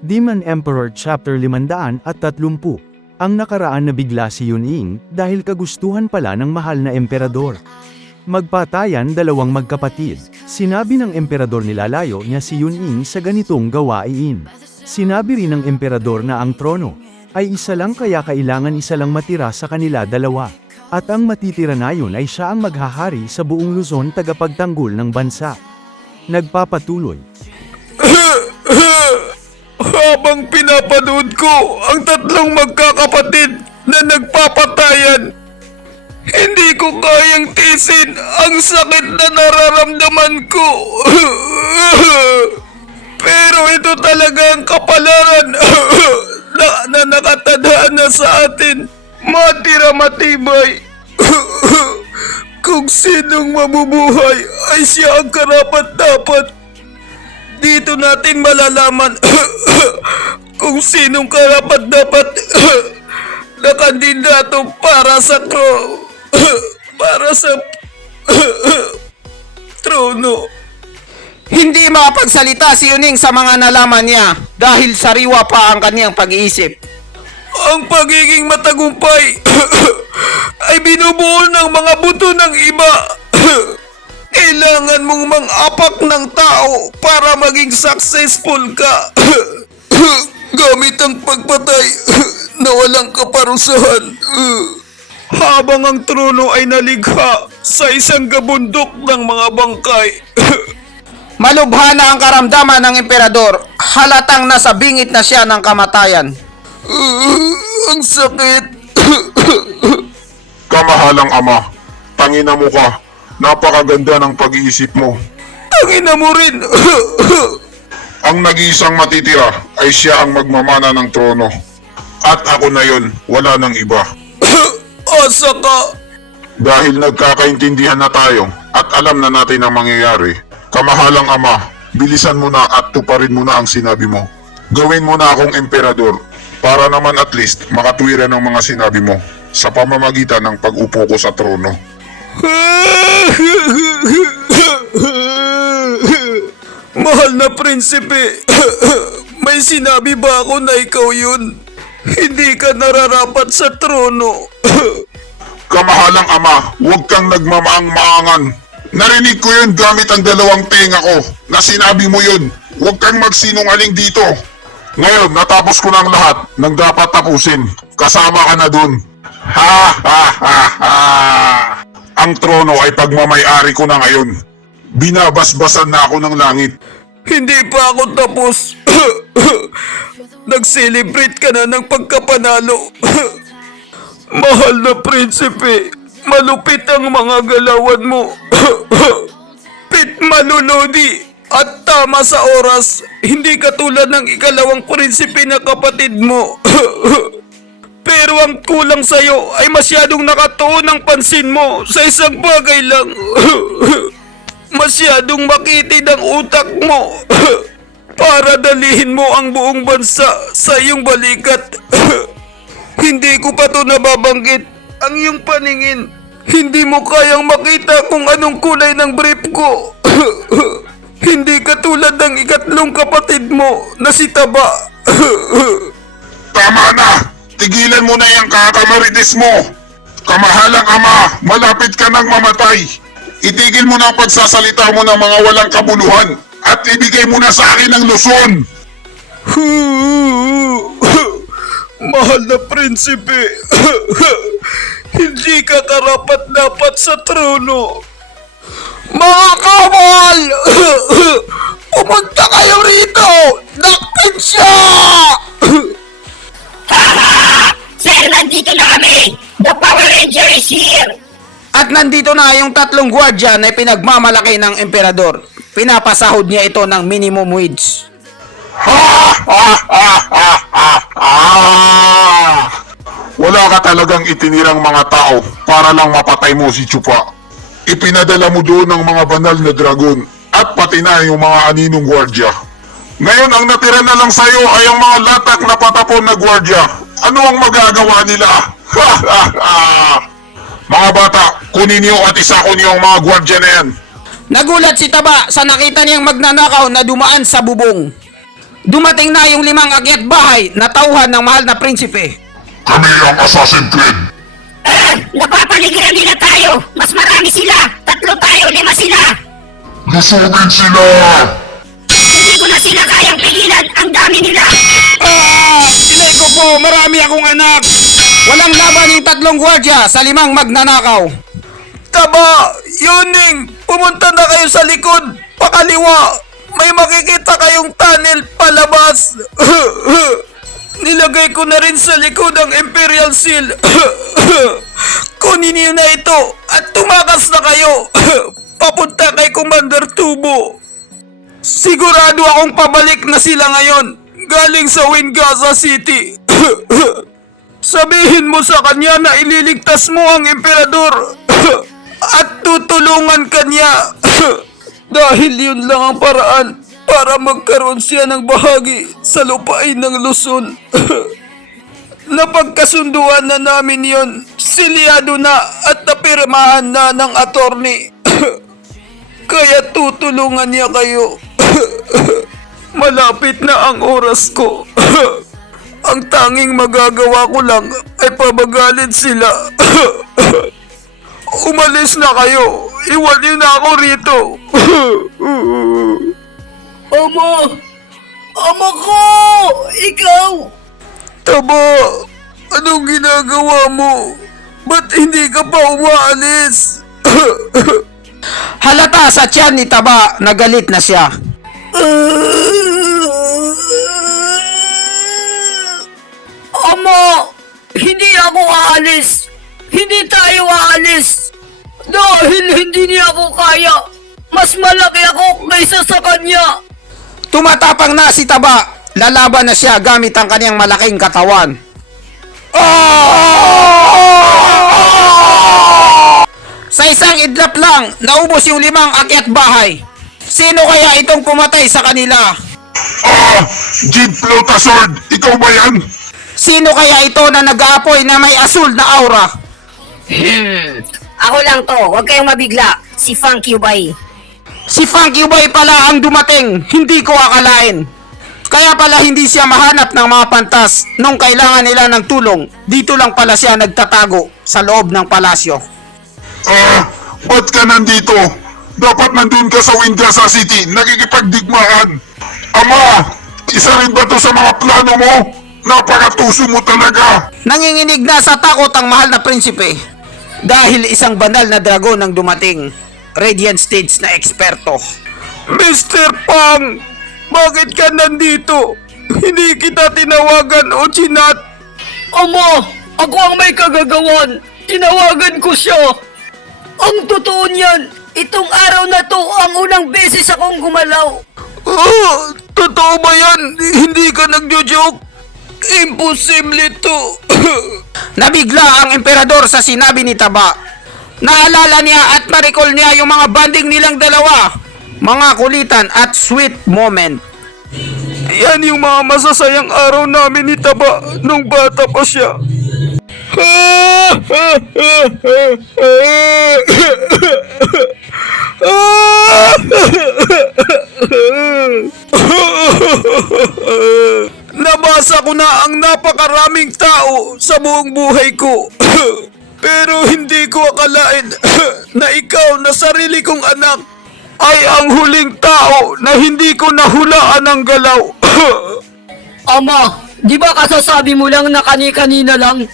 Demon Emperor Chapter 530. Ang nakaraan na bigla si Yunying, dahil kagustuhan pala ng mahal na emperador. Magpatayan dalawang magkapatid. Sinabi ng emperador nilalayo niya si Yunying sa ganitong gawain. Sinabi rin ng emperador na ang trono ay isa lang, kaya kailangan isa lang matira sa kanila dalawa. At ang matitira na yun ay siya ang maghahari sa buong Luzon, tagapagtanggol ng bansa. Nagpapatuloy. Habang pinapanood ko ang tatlong magkakapatid na nagpapatayan, hindi ko kayang tiisin ang sakit na nararamdaman ko. Pero ito talaga ang kapalaran na nakatadhana na sa atin. Matira matibay. Kung sinong mabubuhay ay siya ang karapat-dapat. Dito natin malalaman kung sinong karapat-dapat na kandidato para sa trono. Hindi makapagsalita si Yunying sa mga nalaman niya dahil sariwa pa ang kaniyang pag-iisip. Ang pagiging matagumpay ay binubuo ng mga buto ng iba. Kailangan mong mang-apak ng tao para maging successful ka. Gamit ang pagpatay na walang kaparusahan. Habang ang trono ay naligha sa isang gabundok ng mga bangkay. Malubha na ang karamdaman ng emperador. Halatang nasa bingit na siya ng kamatayan. Ang sakit. Kamahalang ama, tangina mo ka. Napakaganda ng pag-iisip mo. Tangina mo rin. Ang nag-iisang matitira ay siya ang magmamana ng trono. At ako na yon, wala nang iba. Asa ka? Dahil nagkakaintindihan na tayo at alam na natin ang mangyayari, kamahalang ama, bilisan mo na at tuparin mo na ang sinabi mo. Gawin mo na akong emperador para naman at least makatwiran ng mga sinabi mo sa pamamagitan ng pag-upo ko sa trono. Mahal na prinsipe, may sinabi ba ako na ikaw yun? Hindi ka nararapat sa trono. Kamahalang ama, huwag kang nagmamaang-maangan. Narinig ko yun gamit ang dalawang tenga ko na sinabi mo yun. Huwag kang magsinungaling dito. Ngayon, natapos ko na ang lahat ng dapat tapusin. Kasama ka na dun. Ha ha ha ha! Ang trono ay pagmamay-ari ko na ngayon. Binabasbasan na ako ng langit. Hindi pa ako tapos. Nag-celebrate ka na ng pagkapanalo. Mahal na prinsipe, malupit ang mga galawan mo. Pit malulodi at tama sa oras. Hindi katulad ng ikalawang prinsipe na kapatid mo. Pero ang kulang sa'yo ay masyadong nakatuon ang pansin mo sa isang bagay lang. Masyadong makitid ang utak mo para dalihin mo ang buong bansa sa iyong balikat. Hindi ko pa to nababanggit. Ang iyong paningin, hindi mo kayang makita kung anong kulay ng brief ko. Hindi katulad ng ikatlong kapatid mo na si Taba. Tama na! Tigilan mo na yung kakamarites mo! Kamahalang ama, malapit ka nang mamatay! Itigil mo na ang pagsasalita mo ng mga walang kabuluhan at ibigay mo na sa akin ang Luzon! Mahal na prinsipe, hindi ka karapat-dapat sa trono. Mga kawal! Pumunta kayo rito! Dakpin siya! Sir, nandito na kami! The Power Ranger is here! At nandito na yung tatlong gwardya na pinagmamalaki ng emperador. Pinapasahod niya ito ng minimum wage. Wala ka talagang itinirang mga tao para lang mapatay mo si Chupa. Ipinadala mo doon ang mga banal na dragon at pati na yung mga aninong gwardya. Ngayon ang natira na lang sa'yo ay ang mga latak na patapon na gwardya. Ano ang magagawa nila? Mga bata, kunin niyo at isako niyo ang mga gwardya na yan. Nagulat si Taba sa nakita niyang magnanakaw na dumaan sa bubong. Dumating na yung 5 akyat bahay na tauhan ng mahal na prinsipe. Kami ang Assassin Creed. Napapaligiran nila tayo! Mas marami sila! 3 tayo, 5 sila! Lusugin sila! Hindi ko na sila kayang pigilan! Ang dami nila! Pinay ko po, marami akong anak. Walang laban yung 3 gwardya sa 5 magnanakaw. Taba, Yuning, pumunta na kayo sa likod, pakaliwa. May makikita kayong tunnel palabas. Nilagay ko na rin sa likod ang Imperial Seal. Kunin niyo na ito at tumakas na kayo. Papunta kay Commander Tubo. Sigurado akong pabalik na sila ngayon, galing sa Wingaza City. Sabihin mo sa kanya na ililigtas mo ang emperador at tutulungan kanya. Dahil yun lang ang paraan para magkaroon siya ng bahagi sa lupain ng Luzon. Napagkasunduan na namin yon, silyado na at napirmahan na ng attorney. Kaya tutulungan niya kayo. Malapit na ang oras ko. Ang tanging magagawa ko lang ay pabagalin sila. Umalis na kayo. Iwan niyo na ako rito. Ama! Ama ko! Ikaw! Taba! Anong ginagawa mo? Ba't hindi ka pa umaalis? Halata sa tiyan ni Taba na galit na siya. Ama, hindi ako aalis. Hindi tayo aalis. Dahil hindi niya ako kaya. Mas malaki ako kaysa sa kanya. Tumatapang na si Taba. Lalaban na siya gamit ang kanyang malaking katawan. Sa isang idlap lang, naubos yung 5 akyat bahay. Sino kaya itong pumatay sa kanila? Jeep Flotasword, ikaw ba yan? Sino kaya ito na nag-aapoy na may asul na aura? Ako lang to, huwag kayong mabigla. Si Funky Boy. Si Funky Boy pala ang dumating, hindi ko akalain. Kaya pala hindi siya mahanap ng mga pantas nung kailangan nila ng tulong. Dito lang pala siya nagtatago sa loob ng palasyo. Ba't ka nandito? Dapat nandun ka sa Wingaza City, nakikipagdigmaan. Ama, isa rin ba to sa mga plano mo? Napakatuso mo talaga. Nanginginig na sa takot ang mahal na prinsipe. Dahil isang banal na dragon ang dumating. Radiant Stage na eksperto. Mr. Pang! Bakit ka nandito? Hindi kita tinawagan o chinat. Ama, ako ang may kagagawan. Tinawagan ko siya. Ang totoo niyan, itong araw na to ang unang beses akong gumalaw. Oh, totoo ba yan? Hindi ka nagjo-joke? Imposible to. Nabigla ang emperador sa sinabi ni Taba. Naalala niya at na-recall niya yung mga banding nilang dalawa. Mga kulitan at sweet moment. Yan yung mga masasayang araw namin ni Taba nung bata pa siya. Nabasa ko na ang napakaraming tao sa buong buhay ko. Pero hindi ko akalain na ikaw na sarili kong anak ay ang huling tao na hindi ko nahulaan ng galaw. Ama, di ba kasasabi mo lang na kani-kanina lang?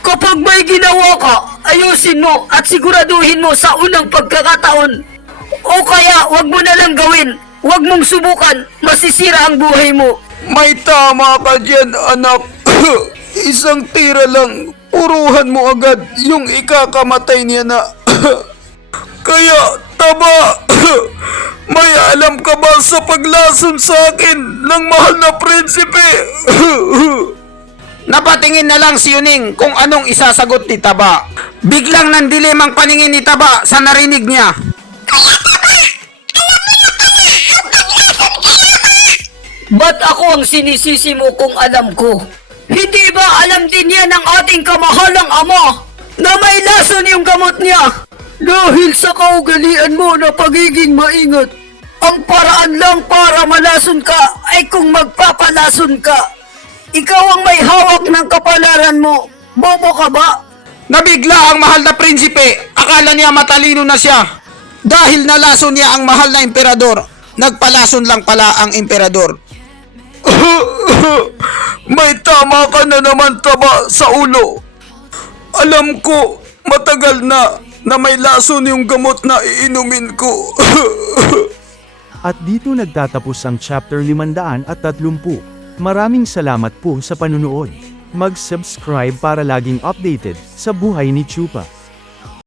Kapag may ginawa ka, ayusin mo at siguraduhin mo sa unang pagkakataon. O kaya, wag mo na lang gawin. Wag mong subukan, masisira ang buhay mo. May tama ka dyan, anak. Isang tira lang, puruhan mo agad yung ikakamatay niya na. Kaya, Taba, may alam ka ba sa paglason sa akin ng mahal na prinsipe? Napatingin na lang si Yuning kung anong isasagot ni Taba. Biglang nandilim ang paningin ni Taba sa narinig niya. Ba't ako ang sinisisi mo kung alam ko? Hindi ba alam din niya ng ating kamahalang ama na may lason yung gamot niya? Dahil sa kaugalian mo na pagiging maingat, Ang paraan lang para malason ka ay kung magpapalason ka. Ikaw ang may hawak ng kapalaran mo. Bobo ka ba? Nabigla ang mahal na prinsipe. Akala niya matalino na siya. Dahil nalason niya ang mahal na emperador, nagpalason lang pala ang emperador. May tama ka na naman, taba sa ulo. Alam ko, matagal na may lason yung gamot na iinumin ko. At dito nagtatapos ang chapter 530. Maraming salamat po sa panunood. Mag-subscribe para laging updated sa buhay ni Chupa.